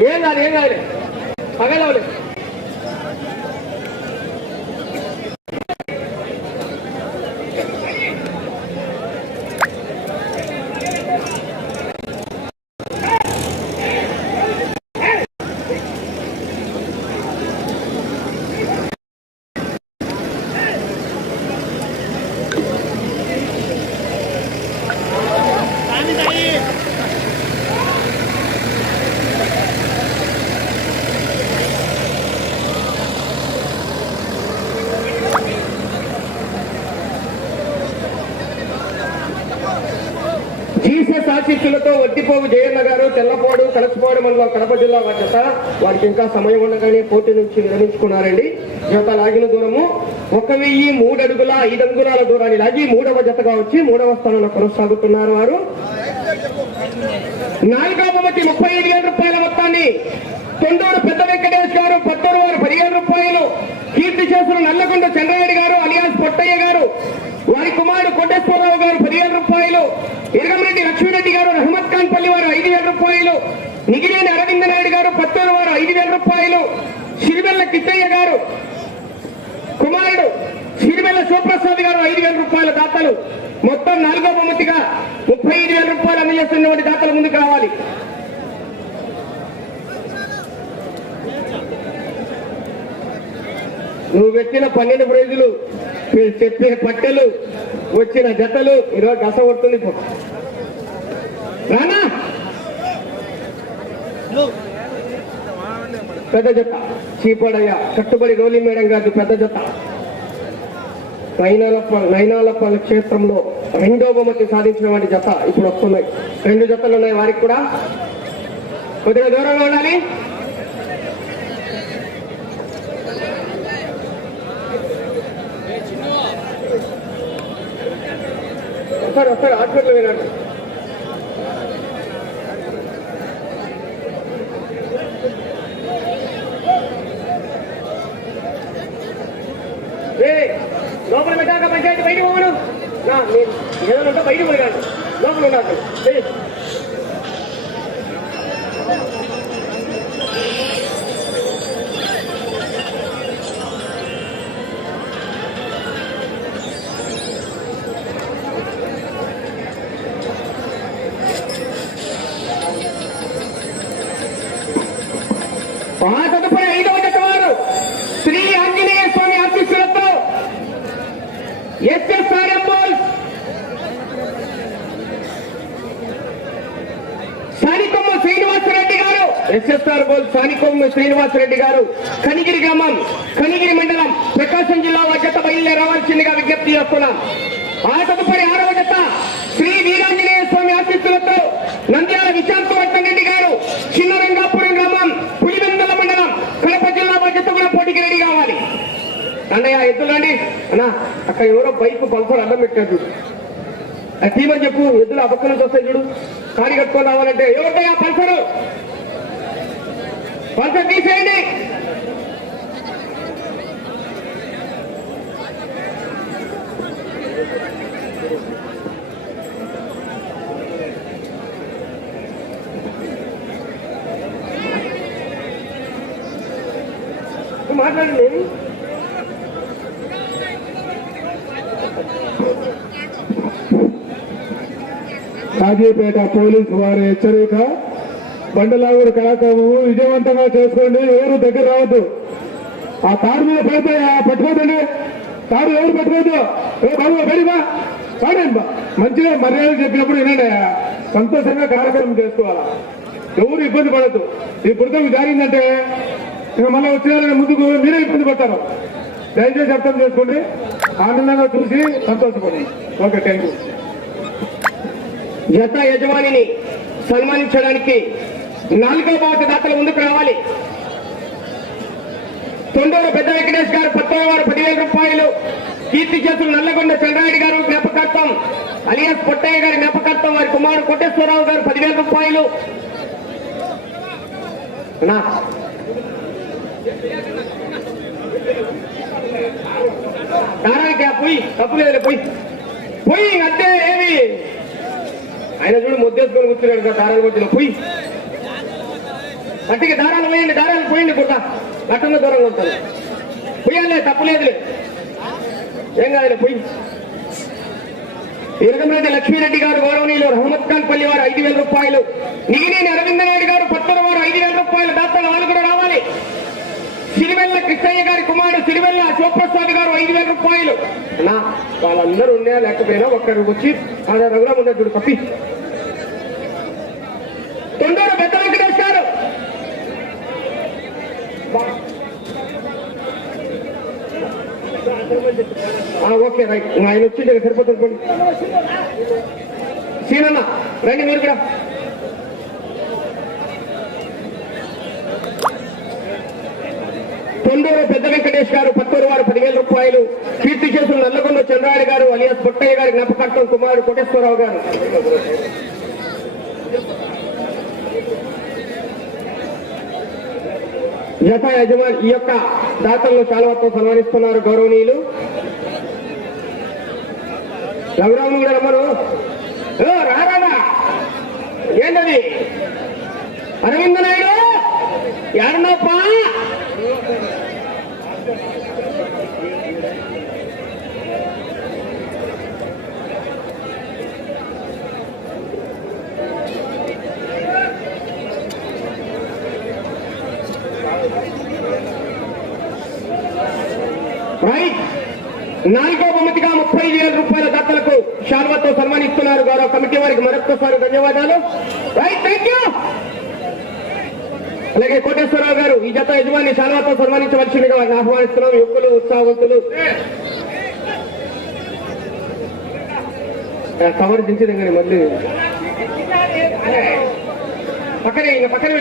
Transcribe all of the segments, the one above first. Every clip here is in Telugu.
ఏం కాదు పగలవలేదు. జీసస్ ఆశీస్సులతో వట్టిపోగు జయన్న గారు తెల్లపాడు కలసపాడు మండలం కడప జిల్లా జత. వారికి ఇంకా సమయం ఉండగానే పోటీ నుంచి విరమించుకున్నారండి. జత లాగిన దూరము 1003 అడుగుల 5 అంగుళాల దూరాన్ని లాగి 3వ జతగా వచ్చి 3వ స్థానంలో కొనసాగుతున్నారు. వారు 4వ బహుమతి 35,000 రూపాయల మొత్తాన్ని తొండూరు పెద్ద వెంకటేష్ గారు, పత్తూరు వారు 15 రూపాయలు, కీర్తి చేసిన నల్లగొండ చంద్రరెడ్డి గారు అలియాస్ పొట్టయ్య గారు, వారి కుమారుడు కోటేశ్వరరావు గారు 15 రూపాయలు, ఇరగమరెడ్డి లక్ష్మీరెడ్డి గారు రహమత్ ఖాన్ పల్లి వారు 5,000 రూపాయలు, నిగిరేని అరవింద నాయుడు గారు పత్తూరు వారు 5,000 రూపాయలు, సిరిబెల్ల కిట్టయ్య గారు కుమారుడు సిరిబెల్ల శివప్రసాద్ గారు 5,000 రూపాయల దాతలు. మొత్తం 4వ బహుమతిగా 35,000 రూపాయలు అందజేస్తున్నటువంటి దాతలు ముందుకు రావాలి. నువ్వు పెట్టిన 12 ప్రైజులు, చెప్పే పట్టెలు, వచ్చిన జతలు ఈరోజు కస కొడుతుంది. రానా పెద్ద జత చీపడయ్య కట్టుబడి రోలి మేడం గారు పెద్ద జత. నైనాలప్పల క్షేత్రంలో 2వ బహుమతి సాధించినటువంటి జత ఇప్పుడు వస్తున్నాయి. 2 జతలు ఉన్నాయి. వారికి కూడా కొద్దిగా దూరంగా ఉండాలి. వస్తారు హాస్పిటల్ వినండి. లోపల పెట్టాక పంచాయతీ బయట పోవను ఏదైనా ఉంటే బయట పోయాను లోపల ఉన్నాడు. తదుపరి 5వ జత వారు శ్రీ ఆంజనేయ స్వామి ఆశీస్సులతో ఎస్ఎస్ఆర్ఎం బోల్స్ సానికొమ్మ శ్రీనివాసరెడ్డి గారు, ఎస్ఎస్ఆర్ బోల్ సానికొమ్మ శ్రీనివాసరెడ్డి గారు, కనిగిరి గ్రామం, కనిగిరి మండలం, ప్రకాశం జిల్లా జత బయలుదేరి రావాల్సిందిగా విజ్ఞప్తి చేస్తున్నాం. ఆ తదుపరి 6వ జత శ్రీ వీరాంజనేయ స్వామి ఆశీస్సులతో నంద్యాల విశాంతవర్ధన్ రెడ్డి గారు, చిన్నరంగాపురం గ్రామం, పులివెందుల మండలం, కడప జిల్లా జత కూడా పోటీకి రెడీ కావాలి. అన్నయ్య ఎద్దులండి అన్నా, అక్కడ ఎవరో బైక్ పల్సర్ అడ్డం పెట్టారు. అది తీమని చెప్పు. ఎద్దులు అపక్క నుంచి వస్తాయి చూడు, కాడి కట్టుకొని రావాలంటే ఎవరిటయా పల్సరు తీసేయండి. మాట్లాడండి. కాజీపేట పోలీసు వారి హెచ్చరిక, బండలాగుడు కార్యక్రమం విజయవంతంగా చేసుకోండి. ఎవరు దగ్గర రావద్దు. ఆ తాడు మీద పడితే పట్టుకోదండి. తాడు ఎవరు పట్టుకోవద్దు. ఏ బాబు బడిబా కాడండి. మంచిగా మర్యాద చెప్పినప్పుడు వినండి. సంతోషంగా కార్యక్రమం చేసుకోవాలా. ఎవరు ఇబ్బంది పడద్దు. ఈ పుస్తకం జరిగిందంటే ఇక మళ్ళీ వచ్చిన ముందుకు మీరే ఇబ్బంది పడతారు. దయచేసి అర్థం చేసుకోండి. ఆనందంగా చూసి సంతోషపడండి. Okay, thank you. జత యజమానిని సన్మానించడానికి 4వ బహుమతి దాతలు ముందుకు రావాలి. తొండూరు పెద్ద వెంకటేష్ గారు పత్తూరు వారు 10,000 రూపాయలు, కీర్తి చేతులు నల్లగొండ చంద్రారెడ్డి గారు జ్ఞాపకార్థం, అలియాస్ పొట్టయ్య గారి జ్ఞాపకార్థం, వారి కుమారుడు కోటేశ్వరరావు గారు 10,000 రూపాయలు. దారానికి పోయి తప్పు లేదు, పోయి అంటే ఏమి ఆయన చూడు ముద్దేసుకొని కూర్చున్నాడు కదా దారానికి వచ్చిన పోయి అట్టికి దారాలు పోయండి పుట్ట అట్టన్న దూరంగా ఉంటాను పోయాలే తప్పులేదులే ఏం కాదులే పోయి. ఇరగంరెడ్డి లక్ష్మీరెడ్డి గారు గౌరవనీయులు రహమత్ ఖాన్ పల్లి వారు 5,000 రూపాయలు. నిగినేని అరవిందనాయుడు గారు పత్తూరు వారు 5,000 రూపాయలు. దాతలు వాళ్ళు కూడా రావాలి. సిరివెల్ల కృష్ణయ్య గారి కుమారుడు సిరివెల్ల శివప్రసాద్ గారు 5,000 రూపాయలు. నా వాళ్ళందరూ ఉన్నాయా లేకపోయినా ఒక్కరు వచ్చి ఆధారంగా ఉన్నది చూడు కప్పి. తొండూరు పెద్ద వెంకటేష్ గారు ఓకే రైట్ ఆయన వచ్చిండే సరిపోతుంది. సీనన్న రండి మీరు కూడా. తొండూరు పెద్ద వెంకటేష్ గారు పత్తూరు వారు 10,000 రూపాయలు. కీర్తి చేసులు నల్లగొండ చంద్రాయుడు గారు అలియాస్ బొట్టయ్య గారి జ్ఞాపకార్థం కుమారుడు కోటేశ్వరరావు గారు. జత యజమాని ఈ యొక్క దాతలను శాలువాతో సన్మానిస్తున్నారు గౌరవనీయులు. రఘురామును కూడా రమ్మను. రారాదా ఏంటది అరవింద నాయుడు యారున్నప్పా రైట్. 4వ బహుమతిగా 30,000 రూపాయల దాతలకు శాల్వాతో సన్మానిస్తున్నారు గౌరవ కమిటీ వారికి మరొకసారి ధన్యవాదాలు. Right thank you. అలాగే కోటేశ్వరరావు గారు ఈ జత యజమాని శాల్వాతో సన్మానించవలసిందిగా వారిని ఆహ్వానిస్తున్నాం. యువకులు ఉత్సాహవంతులు కవర్ దించడం కానీ మళ్ళీ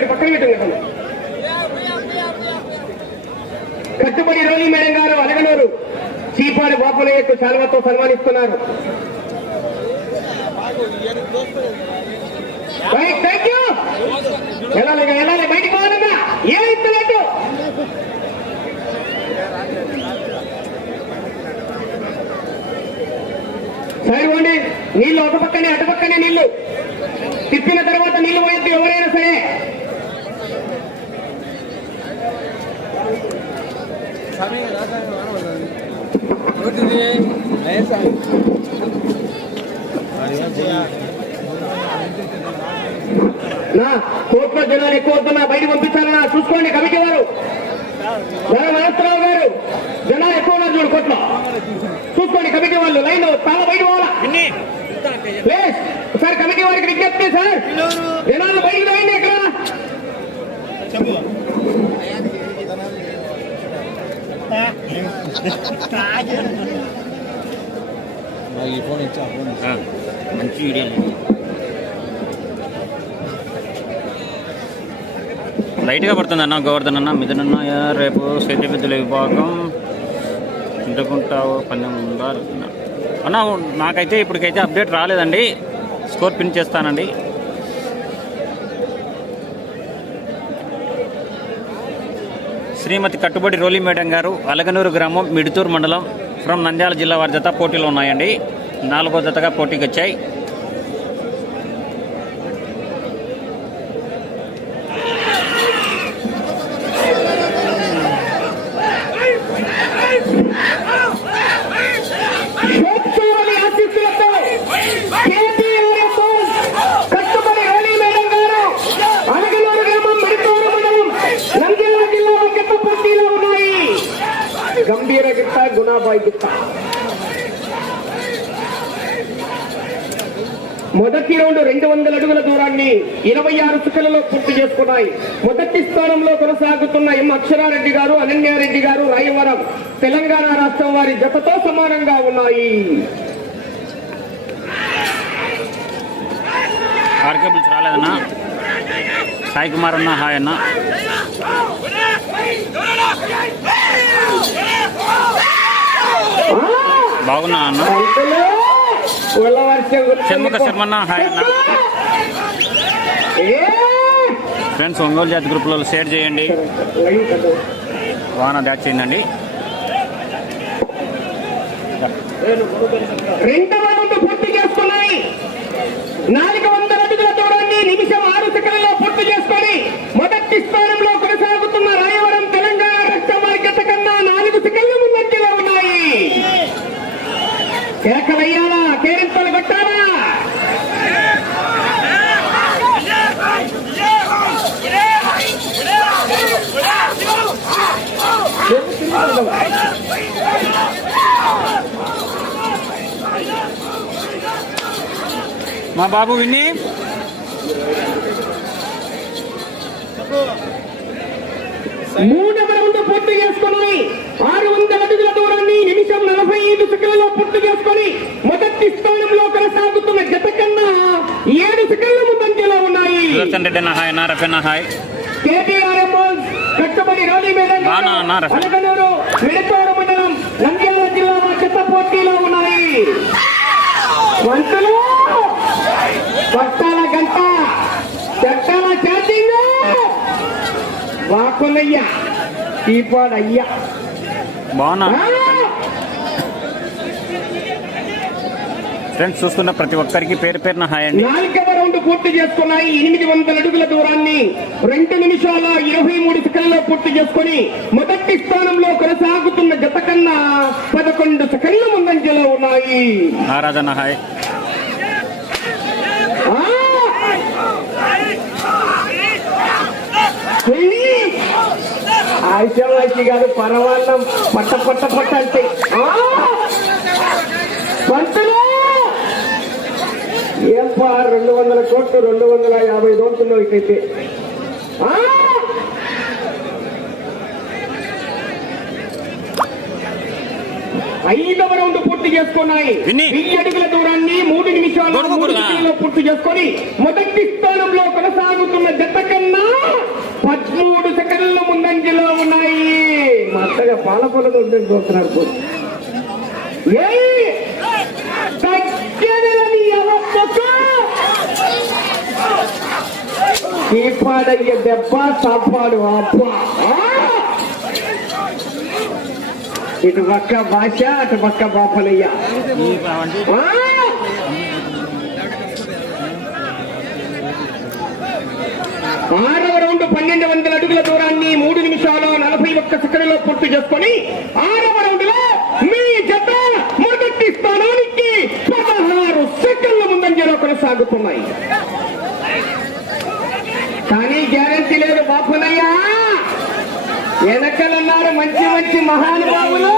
పక్కన పెట్టండి. కట్టుబడి రోలి మేడం గారు అలగనూరు చీపాడి బాపులయ్యకు శాలువాతో సన్మానిస్తున్నారు. వెళ్ళాలి బయటికి పోవాలన్నా ఏ ఇస్తలేదు. సరిపోండి నీళ్లు ఒక పక్కనే అటుపక్కనే నీళ్లు తిప్పిన తర్వాత నీళ్లు పోయొద్దు ఎవరైనా సరే. నా కోర్టులో జనాలు ఎక్కువ వస్తున్నా బయట పంపించాలన్నా చూసుకోండి కమిటీ వారు. వరవరరావు గారు జనాలు ఎక్కువ ఉన్నారు చూడు కోర్టులో చూసుకోండి కమిటీ వాళ్ళు. లైన్ చాలా బయట పోవాలా ప్లీజ్. సార్ కమిటీ వారికి విజ్ఞప్తి సార్ జనాలు బయటకు రాయండి. ఎక్కడ మంచి వీడియో లైట్గా పడుతుంది అన్న. గోవర్ధన్ అన్న మిథునన్న రేపు సేద్యవిద్యుల విభాగం ఇంటుకుంటావు పన్నెం ఉందా అన్న? నాకైతే ఇప్పటికైతే అప్డేట్ రాలేదండి. స్కోర్ పిన్ చేస్తానండి. శ్రీమతి కట్టుబడి రోలి మేడం గారు అలగనూరు గ్రామం మిడుతూరు మండలం ఫ్రమ్ నంద్యాల జిల్లా వారి జత పోటీలో ఉన్నాయండి. 4వ జతగా పోటీకి వచ్చాయి. గంభీర గిట్ట గుణాబాయ్ గిట్ట మొదటి రౌండ్ 200 అడుగుల దూరాన్ని 26 సెకన్లలో పూర్తి చేసుకున్నాయి. మొదటి స్థానంలో కొనసాగుతున్న ఎం అక్షరారెడ్డి గారు, అనన్యారెడ్డి గారు రాయవరం తెలంగాణ రాష్ట్రం వారి జతతో సమానంగా ఉన్నాయి. ఆర్కేబుల్స్ రాలేదన్నా. సాయి కుమార్ అన్న హాయ్ అన్న. బాగున్నా అన్న. షణ్ముఖ శర్మన్న హాయ్ అన్న. ఫ్రెండ్స్ ఒంగోలు జాతి గ్రూప్లో షేర్ చేయండి. వాహన బ్యాచ్ చేయండి. రెండవ రౌండ్ పూర్తి చేసుకున్నాయి. 400 అడుగుల దూరాన్ని నిమిషం 6 సెకన్లలో పూర్తి చేసుకొని మొదటి స్థానం మా బాబు విన్ని మూడవ రౌండ్ పూర్తి చేసుకుని 600 అడుగుల దూరాన్ని నిమిషం 45 సెకండ్లలో పూర్తి చేసుకుని మొదటి స్థానంలో కొనసాగుతున్న జత కన్నా 7 సెకండ్ల ముందంజలో ఉన్నాయి. సుదర్శన్ రెడ్డి అన్న హాయ్, నారఫెన్న హాయ్. కేటీఆర్ కట్టుబడి రాణి అలగనూరు మిడతూరు మండలం నంద్యాల జిల్లా జత పోటీలో ఉన్నాయి. వంతులు పట్టాల గంట చట్టాల ఛార్జింగ్ వాకులయ్యా తీపాడయ్యా బాగున్నా ఫ్రెండ్స్. చూస్తున్న ప్రతి ఒక్కరికి పేరు పేరున హాయ్ అండి. 4వ రౌండ్ పూర్తి చేసుకున్నాయి. 800 అడుగుల దూరాన్ని 2 నిమిషాల 23 సెకండ్లలో పూర్తి చేసుకుని మొదటి స్థానంలో కొనసాగుతున్న జత కన్నా 11 సెకండ్ల ముందంజలో ఉన్నాయి. ఆరాధన హాయ్. ఆశవాసి గారు పరవాళ్ళం పట్ట పట్ట పట్ట అంటే పంతులు ఏం 200 కోట్లు 250 దోస్తులు ఇకైతే 5వ రౌండ్ పూర్తి చేసుకున్నాయి. 1000 అడుగుల దూరాన్ని 3 నిమిషాలు 3 సెకండ్లలో పూర్తి చేసుకొని మొదటి స్థానంలో కొనసాగుతున్న జత కన్నా 13 సెకండ్ల ముందంజలో ఉన్నాయి. మొత్తగా పాలపొలను చూస్తున్నారు. పాడయ్య దెబ్బ సాపాడు అబ్బా. ఇటు పక్క భాష అటు పక్క బాపలయ్య. 6వ రౌండ్ 1200 అడుగుల దూరాన్ని 3 నిమిషాల 41 సెకండ్లలో పూర్తి చేసుకొని 6వ రౌండ్ లో మీ జత మొదటి స్థానానికి 16 సెకండ్ల ముందంజలో కొనసాగుతున్నాయి. కానీ గ్యారంటీ లేదు బాపునయ్యా. వెనకలున్నారు మంచి మంచి మహానుభావులు.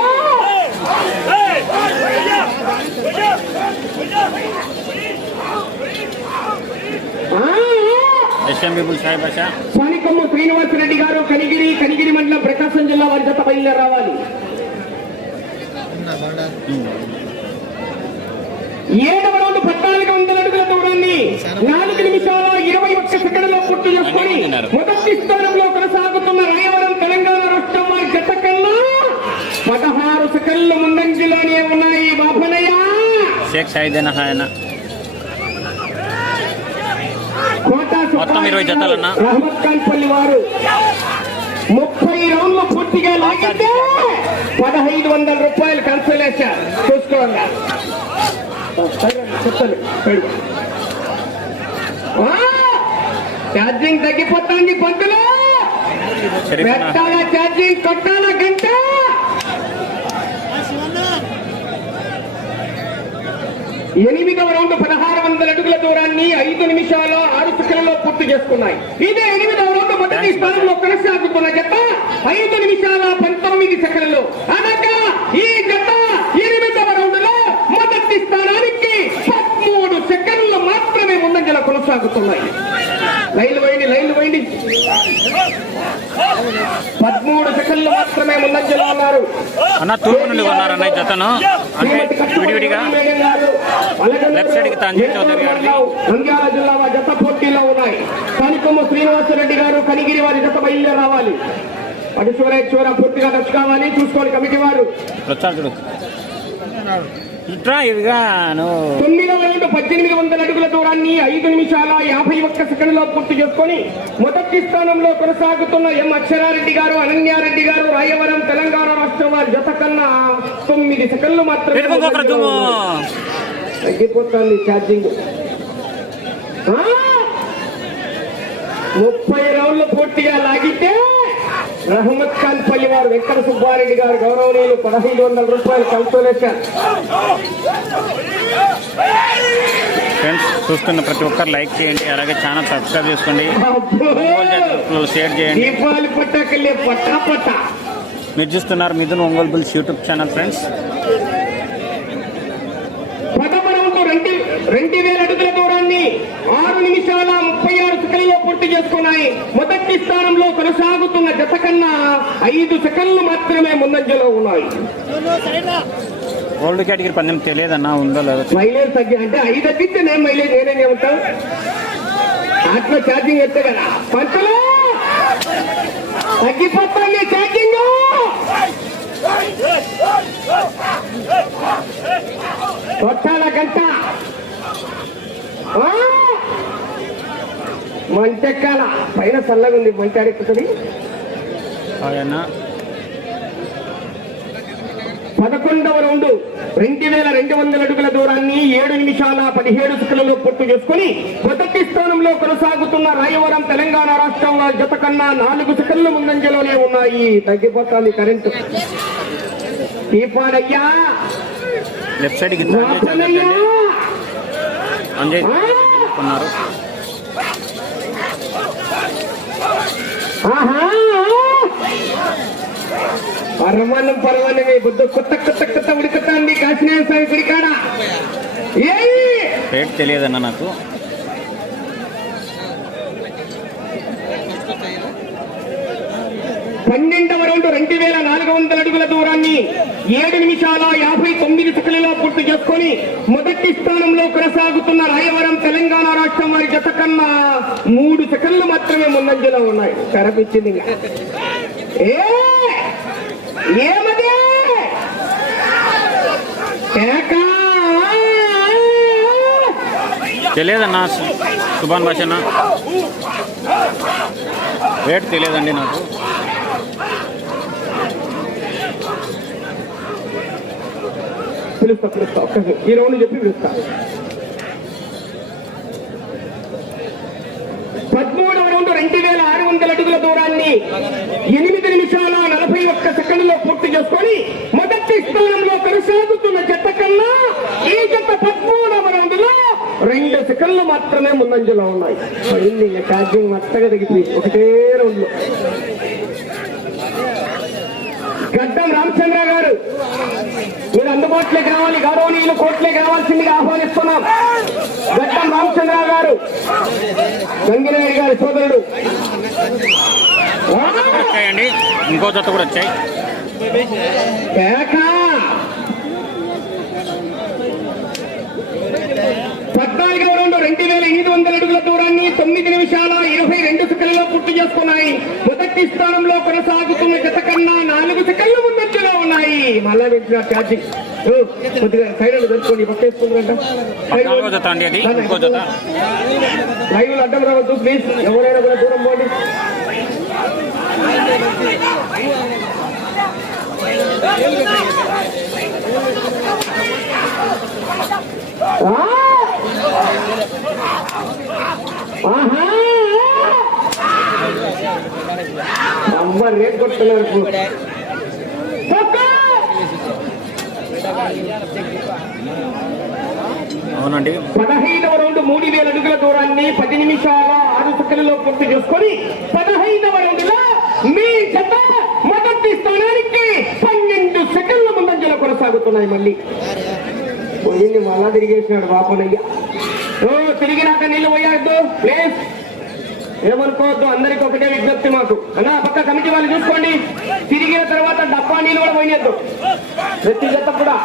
సానికొమ్ము శ్రీనివాసరెడ్డి గారు కనిగిరి మండలం ప్రకాశం జిల్లా వారి జత బయలుదేరి రావాలి. 7వ రౌండ్ 1400 అడుగుల దూరాన్ని 4 నిమిషాల 21 సెకండ్లలో పూర్తి చేసుకొని మొదటి స్థానంలో కొనసాగుతున్న రాయవరం తెలంగాణ రాష్ట్రం వారి జత కన్నా 16 సెకండ్ల ముందంజలోనే ఉన్నాయి. బాబనయ్య మొత్తం 20 జతలన్నా రహమత్ ఖాన్ పల్లి వారు 30 రౌండ్లు పూర్తిగా లాగితే 1500 రూపాయలు కన్సలేషన్ చూసుకోండి. ఛార్జింగ్ తగ్గిపోతుంది పంతులు. పెట్టాల ఛార్జింగ్ కొట్టాల గంట. 8వ రౌండ్ 1600 అడుగుల దూరాన్ని 5 నిమిషాల 6 సెకండ్లలో పూర్తి చేసుకున్నాయి. ఇదే 8వ రౌండ్ మొదటి స్థానంలో కొనసాగుతున్న జత 5 నిమిషాల 19 సెకండ్లు. అనగా ఈ జత 8వ రౌండ్ లో మొదటి స్థానానికి 13 సెకండ్లు మాత్రమే ముందంజలో కొనసాగుతున్నాయి. లైన్లు వేయండి 13 సెకండ్లు మాత్రమే ముందంజలో ఉన్నారు. అన్న తూర్పు నుండి కొన్నారన్న ఈ జతను విడివిడిగా లెఫ్ట్ సైడ్ కి తాంజీ చౌదరి గారు నంద్యాల జిల్లా వారి జత పోటీలో ఉన్నాయి. సానికొమ్ము శ్రీనివాసరెడ్డి గారు కనిగిరి వారి జత బయలుదేరి రావాలి. అటు చూర పూర్తిగా టచ్ కావాలి. చూసుకోవాలి కమిటీ వారు. 9వ రౌండ్ 1800 అడుగుల దూరాన్ని 5 నిమిషాల 51 సెకండ్లలో పూర్తి చేసుకొని మొదటి స్థానంలో కొనసాగుతున్న ఎం అక్షరారెడ్డి గారు అనన్యారెడ్డి గారు రాయవరం తెలంగాణ రాష్ట్రం వారి జత కన్నా 9 సెకండ్లు మాత్రమే తగ్గిపోతుంది ఛార్జింగ్. 30 రౌండ్లు పూర్తిగా లాగితే రహమత్ ఖాన్ పల్లి వారు వెంకట సుబ్బారెడ్డి గారు గౌరవనీయులు 1500 రూపాయలు కన్సోలేషన్. ఫ్రెండ్స్ చూస్తున్న ప్రతి ఒక్కరు లైక్ చేయండి, అలాగే ఛానల్ సబ్స్క్రైబ్ చేసుకోండి, షేర్ చేయండి. దీపావళి పట్టాకల్లే పట్ట. మీరు చూస్తున్నారు Mithun Ongole bulls YouTube channel. Friends 2000 అడుగుల దూరాన్ని 6 నిమిషాల 36 సెకండ్లలో పూర్తి చేసుకున్నాయి. మొదటి స్థానంలో కొనసాగుతున్న జత కన్నా 5 సెకండ్లు మాత్రమే ముందంజలో ఉన్నాయి. ఓల్డ్ కేటగిరీ పందెం తెలియదన్నా, ఉందో లేదో. మైలేజ్ తగ్గి అంటే 5 తగ్గితే నేను మైలేజ్ నేనేం చెబుతావు, ఆటలో ఛార్జింగ్ ఎత్తే కదా పంచలో తగ్గిపోతాను ఛార్జింగ్. కొట్టాల గంట మంచెక్కాల పైన చల్లగా ఉంది, మంచి అడుగుతుంది. 11వ రౌండ్ 2200 అడుగుల దూరాన్ని 7 నిమిషాల 17 సెకండ్లలో పూర్తి చేసుకుని మొదటి స్థానంలో కొనసాగుతున్న రాయవరం తెలంగాణ రాష్ట్రంలో జత కన్నా 4 సెకండ్ల ముందంజలోనే ఉన్నాయి. తగ్గిపోతుంది కరెంటు. దీపాడయ్యా లెఫ్ట్ సైడ్ ఉన్నారు. పరమాన్నమే బుద్ధ కొత్త ఉడుకుతాంది కాశీనాయ స్వామి గుడికాడ. రేట్ తెలియదన్నా నాకు. పన్నెండవ రౌండ్ 2400 అడుగుల దూరాన్ని 7 నిమిషాల 59 సెకండ్లలో పూర్తి చేసుకొని మొదటి స్థానంలో కొనసాగుతున్న రాయవరం తెలంగాణ రాష్ట్రం వారి జత కన్నా 3 సెకండ్లు మాత్రమే ముందంజలో ఉన్నాయి. తెరపిచ్చింది ఏమదే తెలియదన్నా. సుభాన్ భాషనా రేట్ తెలియదండి నాకు. పిలుస్తా ఒక్కసారి ఈ రౌండ్ చెప్పి పిలుస్తా. 13వ రౌండ్ 2600 అడుగుల దూరాన్ని 8 నిమిషాల 41 సెకండ్లో పూర్తి చేసుకొని మొదటి స్థానంలో కొనసాగుతున్న జత కన్నా ఈ జత 13వ రౌండ్ లో 2 సెకండ్లు మాత్రమే ముందంజలో ఉన్నాయి. ఛార్జింగ్ మచ్చగా తగ్గిపోయి ఒకటే రౌండ్ లో. గడ్డం రామచంద్ర గారు మీరు అందుబాటులోకి రావాలి, గౌరవనీయులు కోర్టులోకి రావాల్సిందిగా ఆహ్వానిస్తున్నాం. గడ్డం రామచంద్ర గారు గంగినాయుడు గారి సోదరుడు. వచ్చాయండి, ఇంకో జత కూడా వచ్చాయి. 14వ రౌండ్ 2800 అడుగుల దూరాన్ని 9 నిమిషాల 22 సెకండ్లలో పూర్తి చేసుకున్నాయి. మొదటి స్థానంలో కొనసాగుతున్న జత కన్నా 4 సెకండ్ల ముందంజలో ఉన్నాయి. మళ్ళా పెట్టిన ఛార్జింగ్ కొద్దిగా సైడ్ దొరుకుతుంది పక్కేసుకుంటారంట. లైవ్ అడ్డం రావద్దు ప్లీజ్, ఎవరైనా కూడా దూరం పోండి. నంబర్ రేట్ కొడుతున్నారు. అవునండి. 15వ రౌండ్ 3000 అడుగుల దూరాన్ని 10 నిమిషాల 6 సెకండ్లలో పూర్తి చేసుకొని 15వ రౌండ్ లో మీ జత మొదటి స్థానానికి 12 సెకండ్ల ముందంజలో కొనసాగుతున్నాయి. మళ్ళీ పోయింది, మళ్ళా తిరిగేసినాడు బాపనయ్య. తిరిగినాక నీళ్ళు పోయాడు ప్లీజ్, ఏమనుకోవద్దు. అందరికి ఒకటే విజ్ఞప్తి మాకు అన్న, పక్క కమిటీ వాళ్ళు చూసుకోండి. తిరిగిన తర్వాత డబ్బా నీళ్ళు కూడా పోయినద్దు ప్రతి జత కూడా.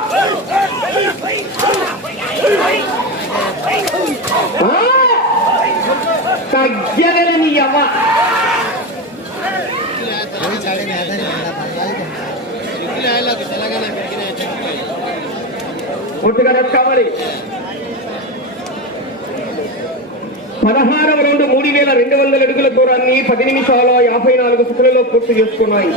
తగ్గదని అవ్వ కొట్టుగా కావాలి. 16వ రౌండ్ 3200 అడుగుల దూరాన్ని 10 నిమిషాల 54 సెకండ్లలో పూర్తి చేసుకున్నాయి.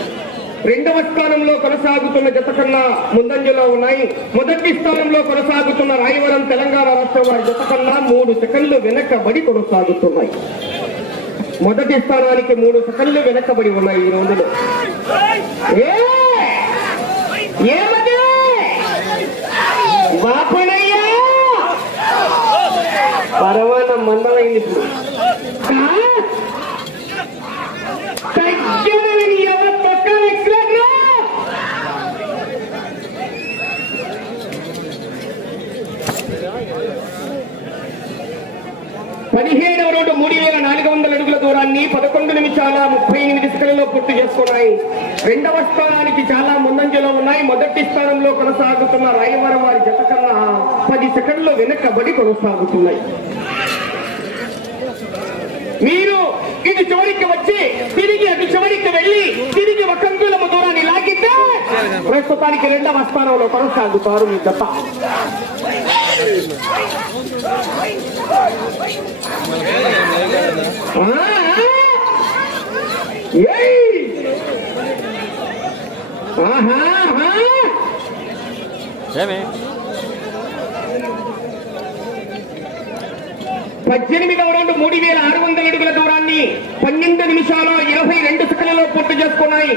2వ స్థానంలో కొనసాగుతున్న జత కన్నా ముందంజలో ఉన్నాయి. మొదటి స్థానంలో కొనసాగుతున్న రాయవరం తెలంగాణ రాష్ట్రం వారి జత కన్నా 3 సెకండ్లు వెనకబడి కొనసాగుతున్నాయి. మొదటి స్థానానికి 3 సెకండ్లు వెనకబడి ఉన్నాయి ఈ రౌండ్లో. పరమాన మందమైంది. ఇప్పుడు నిమిషాల 38 సెకండ్లలో పూర్తి చేసుకున్నాయి. రెండవ స్థానానికి చాలా ముందంజలో ఉన్నాయి. మొదటి స్థానంలో కొనసాగుతున్న రాయవరం వారి జత కన్నా 10 సెకండ్లు వెనకబడి కొనసాగుతున్నాయి. మీరు ఇటు చివరికి వచ్చి తిరిగి అటు చివరికి వెళ్ళి తిరిగి ఒక అంగుళము దూరాన్ని లాగితే ప్రస్తుతానికి రెండవ స్థానంలో కొనసాగుతారు మీ జత. ఏమి 18వ రౌండ్ 3600 అడుగుల దూరాన్ని 12 నిమిషాల 22 సెకండ్లలో పూర్తి చేసుకున్నాయి.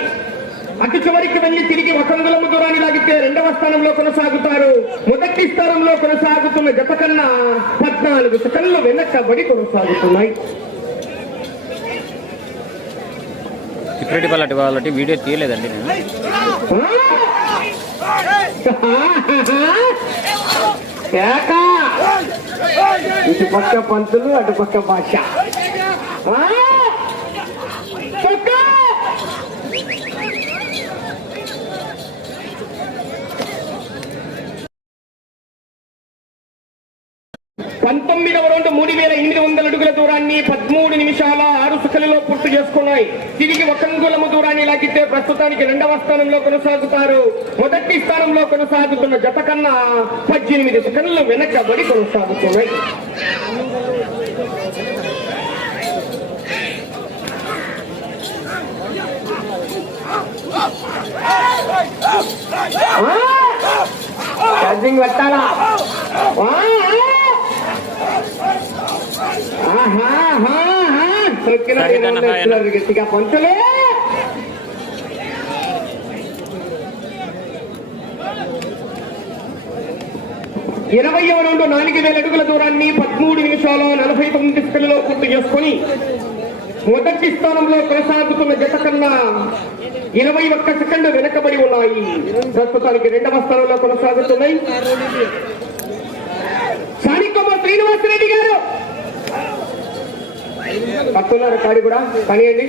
అటు చివరికి వెళ్లి తిరిగి ఒక అంగుళము దూరాన్ని లాగితే రెండవ స్థానంలో కొనసాగుతారు. మొదటి స్థానంలో కొనసాగుతున్న జత కన్నా 14 సెకండ్లు వెనకబడి కొనసాగుతున్నాయి. సెక్యూరిటీ వాళ్ళటి వీడియో తీయలేదండి నేను. ఇటు పక్క పంతులు అటు పక్క భాష. 19వ రౌండ్ 3800 అడుగుల దూరాన్ని 13 నిమిషాల 6 సెకండ్లలో పూర్తి చేసుకున్నాయి. తిరిగి ఒక అంగుళము దూరాన్ని లాగితే ప్రస్తుతానికి రెండవ స్థానంలో కొనసాగుతారు. మొదటి స్థానంలో కొనసాగుతున్న జత కన్నా 18 సెకండ్లు వెనకబడి కొనసాగుతున్నాయి. ఛార్జింగ్ పెట్టాలా? గట్టిగా పంచులే. 20వ రౌండ్ 4000 అడుగుల దూరాన్ని 13 నిమిషాల 49 సెకండ్లలో పూర్తి చేసుకుని మొదటి స్థానంలో కొనసాగుతున్న జత కన్నా 21 సెకండ్లు వెనకబడి ఉన్నాయి. ప్రస్తుతానికి రెండవ స్థానంలో కొనసాగుతున్నాయి. సానికొమ్మ శ్రీనివాసరెడ్డి గారు పట్టున్నారు కాడి కూడా కనియండి.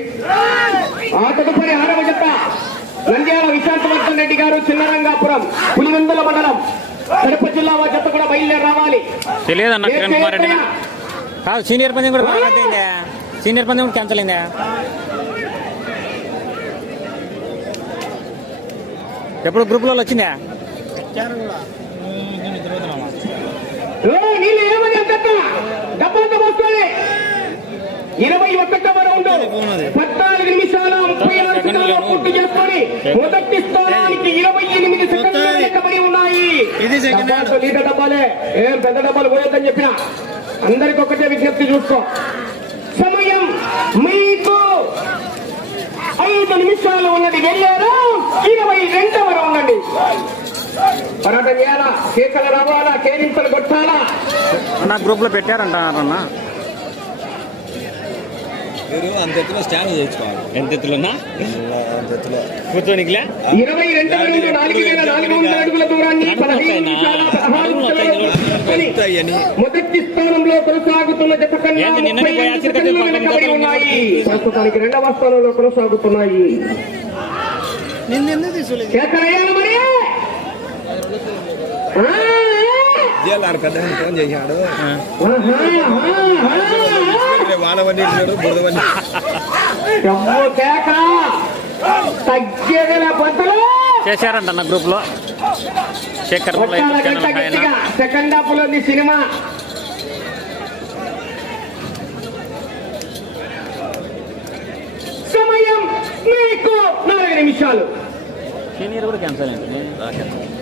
ఆ తదుపరి 6వ జత నంద్యాల విశాంతవర్ధన్ రెడ్డి గారు చిన్నరంగాపురం పులివెందుల మండలం కడప జిల్లా జత కూడా బయలుదేరి రావాలి. తెలియదన్న కిరణ్ కుమార్ రెడ్డి కాదు. సీనియర్ పందెం కూడా సీనియర్ పందెం కూడా క్యాన్సల్ అయిందా? ఎప్పుడు గ్రూప్ లో వచ్చిందా? నీళ్ళు ఏమని డబ్బంతా పోసుకోండి. 21వ రౌండ్ 14 నిమిషాల 36 సెకండ్లలో పూర్తి చేసుకొని మొదటి స్థానానికి 28 సెకండ్లు వెనకబడి ఉన్నాయి. లీటర్ డబ్బాలే, ఏం పెద్ద డబ్బాలు పోయొద్దని చెప్పిన అందరికి ఒకటే విజ్ఞప్తి చూసుకో. సమయం మీకు 5 నిమిషాలు ఉన్నది. వెళ్ళారు 22వ రౌండ్ అండి. పోరాటం చేయాలా, కేకలు రావాలా, కేరింతలు కొట్టాలా? నా గ్రూప్ లో పెట్టారంటారన్నా. అంత ఎత్తులో స్టాండ్ చేయించుకోవాలి. ఎంత ఎత్తులోనా? కూర్చోనికిలే. 22వ రౌండ్ 4400 అడుగుల దూరాన్ని 15 నిమిషాల 16 సెకండ్లలో మొదటి స్థానంలో కొనసాగుతున్న జత కన్నా 35 సెకండ్లు వెనకబడి ఉన్నాయి. ప్రస్తుతానికి రెండవ స్థానంలో కొనసాగుతున్నాయి. మరి ఫోన్ చేశాడు. వానవన్నీ బురదవన్నీ చేశారంట నా గ్రూప్ లో. శేఖర్ సెకండ్ హాఫ్ లో సినిమా. సమయం మీకు 4 నిమిషాలు. సీనియర్ కూడా క్యాన్సల్ అయింది.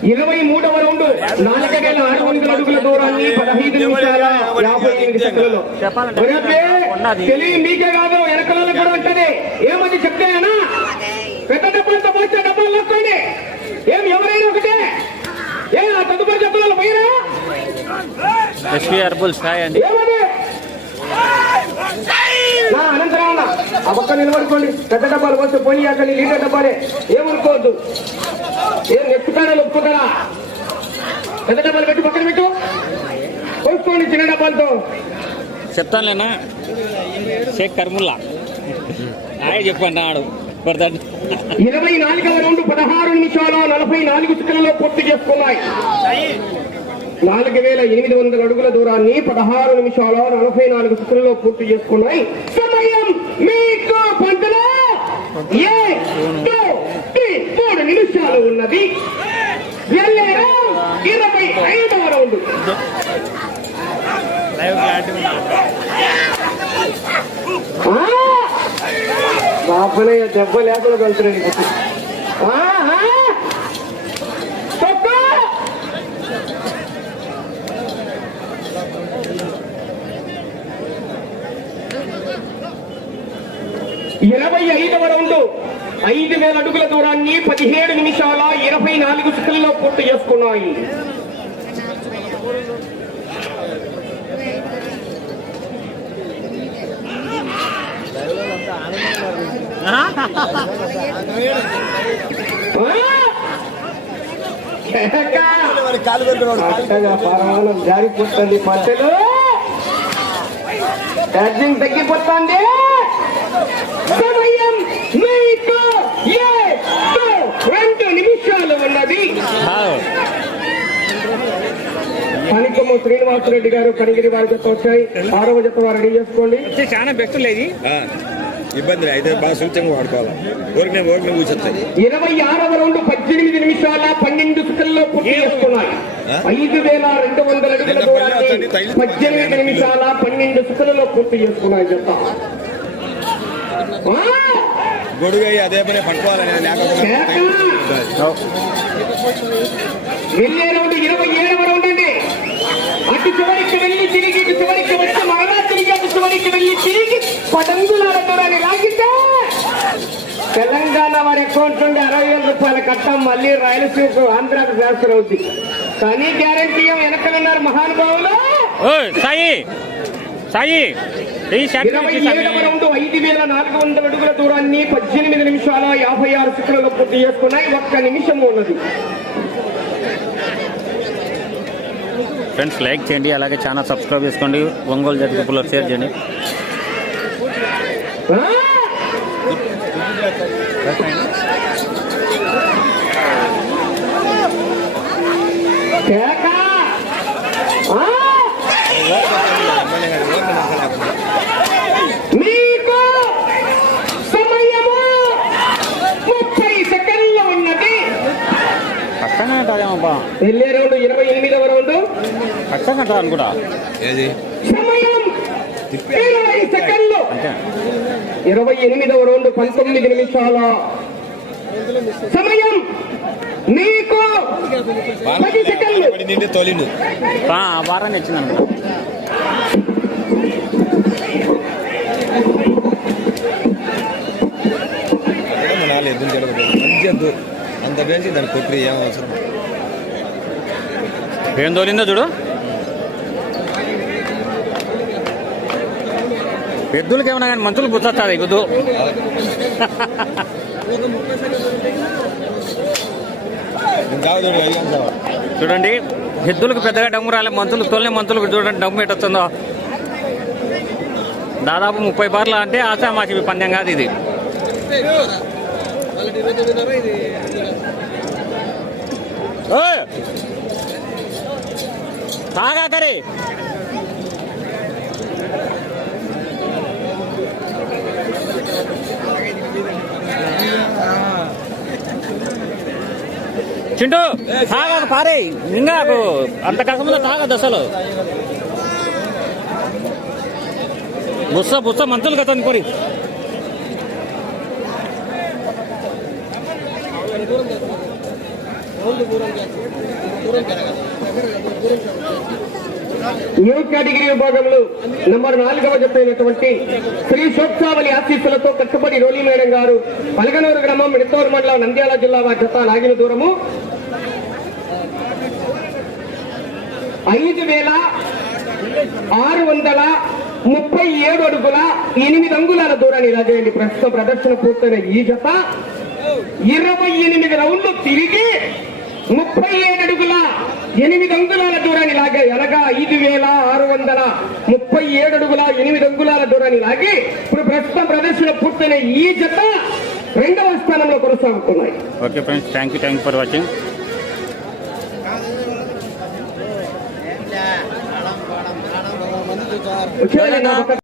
23వ రౌండ్ 4600 అడుగుల దూరాన్ని 15 నిమిషాల 58 సెకండ్లలో. తెలివి మీకే కాదు, వెనకల కూడా ఉంటుంది. ఏమని చెప్తాయనా? పెద్ద డబ్బాలతో పోస్తే డబ్బాలు నొక్కండి. ఏం ఎవరైనా ఒకటే. ఆ తదుపరి జబ్బులలో పోయినా ఏమది? అనంతరం ఆ పక్క నిలబడుకోండి. పెద్ద డబ్బాలు పోస్తే పోనీ అక్కడ లీటర్ డబ్బాలే, ఏమనుకోవద్దు. ఏం నెప్పుతారా ఒప్పుకుంటారా? పెద్ద డబ్బాలు పెట్టి పక్కన పెట్టు, పోసుకోండి చిన్న డబ్బాలతో. చెప్తానులేనా. షేక్ కర్ముల్లా ఆయన చెప్పన్నాడు 24వ రౌండ్ 16 నిమిషాల 44 సెకండ్లలో పూర్తి చేసుకున్నాయి. 4800 అడుగుల దూరాన్ని 16 నిమిషాల 44 సెకండ్లలో పూర్తి చేసుకున్నాయి. సమయం మీకు పంటలో 3 నిమిషాలు ఉన్నది. 25వ రౌండ్. బాపనే దెబ్బ లేకుండా కలుతున్నాడు. ఇరవై 25వ రౌండ్ 5000 అడుగుల దూరాన్ని 17 నిమిషాల 24 సెకండ్లలో పూర్తి చేసుకున్నాయి. పరమానం జారిపోతుంది. పంటలు ఛార్జింగ్ తగ్గిపోతుంది. సమయం మీకు 2 నిమిషాలు ఉన్నది. పనికొమ్మ శ్రీనివాసరెడ్డి గారు కనిగిరి వారి జత వచ్చాయి. 6వ జత వారు రెడీ చేసుకోండి. చాలా బెస్ట్ లేదు ఇబ్బంది అయితే బాగా సూచనగా వాడుకోవాలి. ఊరికి కూర్చొస్తాయి. 26వ రౌండ్ 18 నిమిషాల 12 సెకండ్లలో పూర్తి చేసుకున్నాయి. 5200 అడుగుల దూరాన్ని 18 నిమిషాల 12 సెకండ్లలో పూర్తి చేసుకున్నాయి. జత గొడుగు అదే పని పట్టుకోవాలని లేకపోతే వెళ్ళే రౌండ్ 27వ రౌండ్ అండి. అటు చివరికి వెళ్ళి తిరిగి ఇటు చివరికి వచ్చి మరలా తిరిగి అటు చివరికి వెళ్ళి తిరిగి 10 అంగుళాల దూరాన్ని లాగితే తెలంగాణ వారి అకౌంట్ నుండి 60,000 రూపాయల కట్టం మళ్ళీ రాయలసీమకు ఆంధ్రాకు ట్రాన్స్ఫర్ అవుతుంది. కానీ గ్యారంటీ వెనకలున్నారు మహానుభావులు. సాయి 27వ రౌండ్ 5400 అడుగుల దూరాన్ని 18 నిమిషాల 56 సెకండ్లలో పూర్తి చేసుకున్నాయి. 1 నిమిషం ఉన్నది. ఫ్రెండ్స్ లైక్ చేయండి, అలాగే ఛానల్ సబ్స్క్రైబ్ చేసుకోండి. ఒంగోలు జత గ్రూపులో షేర్ చేయండి. మీకు సమయము 30 సెకండ్లు ఉన్నది. కష్టంగా ఉంటుందేమోబ్బా. వెళ్ళే రౌండ్ 28వ రౌండ్. కష్టంగా ఉంటుంది అనుకుంటా. ఏది సమయం 20 సెకండ్లు. అంతే. 28వ రౌండ్ 19 నిమిషాల సమయం మీకు 10 సెకండ్లు. నిండి తోలిండు వారాన్ని ఇచ్చిందనుకో. నాలుగు ఎద్దులు జరగదు. మంచి ఎద్దు అంత పెంచి దాన్ని కొట్టి ఏం అవసరం. ఏం తోలిందో చూడు. ఎద్దులకి ఏమన్నా కానీ మంచులు గుర్తొస్తుంది ఎద్దు. చూడండి ఎద్దులకు పెద్దగా డమ్ము రాలే. మంచులు తోలిన మంచులకు చూడండి డమ్ము ఎట్టొస్తుందో. దాదాపు 30 బార్లు అంటే ఆశామాసి పందెం కాదు ఇది. తాగా కరీ చింటూ తాగదు పారే. ఇంకా అంత కసముందు తాగదు అసలు. బుస్స మంతులు కదా అనుకోరి. న్యూ కేటగిరీ విభాగంలో నంబర్ 4వ జత అయినటువంటి శ్రీ శోక్సావళి ఆశీస్సులతో కట్టుబడి రోలి మేడం గారు పలగనూరు గ్రామం మిడతూరు మండలం నంద్యాల జిల్లా వారి జత లాగిన దూరము 5637 అడుగుల 8 అంగుళాల దూరాన్ని ఇలా చేయండి. ప్రస్తుతం ప్రదర్శన పూర్తయిన ఈ జత 28 రౌండ్లు తిరిగి 37 అడుగుల 8 అంగుళాల దూరాన్ని లాగాయి. అనగా 5,637 అడుగుల 8 అంగుళాల దూరాన్ని లాగి ఇప్పుడు ప్రస్తుతం ప్రదర్శన పూర్తయిన ఈ జత 2వ స్థానంలో కొనసాగుతున్నాయి. Okay friends, thank you for watching. వచ్చేయాలి నా పక్క